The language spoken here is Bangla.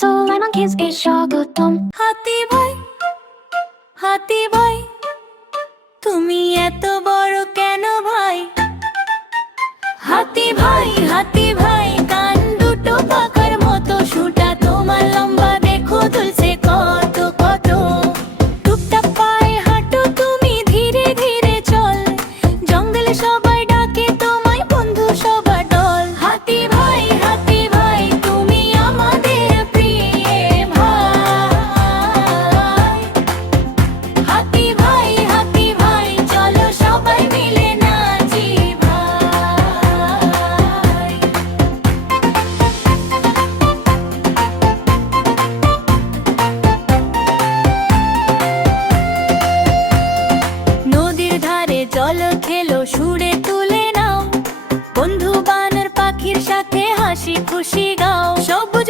Soleimon Kids is স্বাগতম। হাতি ভাই তুমি এত বড় কেন ভাই? হাতি ভাই কান দুটো পাকার মতো, সুটা তোমার লম্বা দেখো দুলছে কত কত। টুকটাক পায়ে হাঁটো তুমি, ধীরে ধীরে চল, জঙ্গলে সবাই ডাকে তোমায় বন্ধু সবার দল। হাতি ভাই তুমি আমাদের প্রিয় ভাই। হাতি ভাই চলো সবাই মিলে নাচি ভাই। নদীর ধারে চলো খেলো, সুরে তুলে নাও, বন্ধু বানর পাখির সাথে হাসি খুশি গাও। সবুজ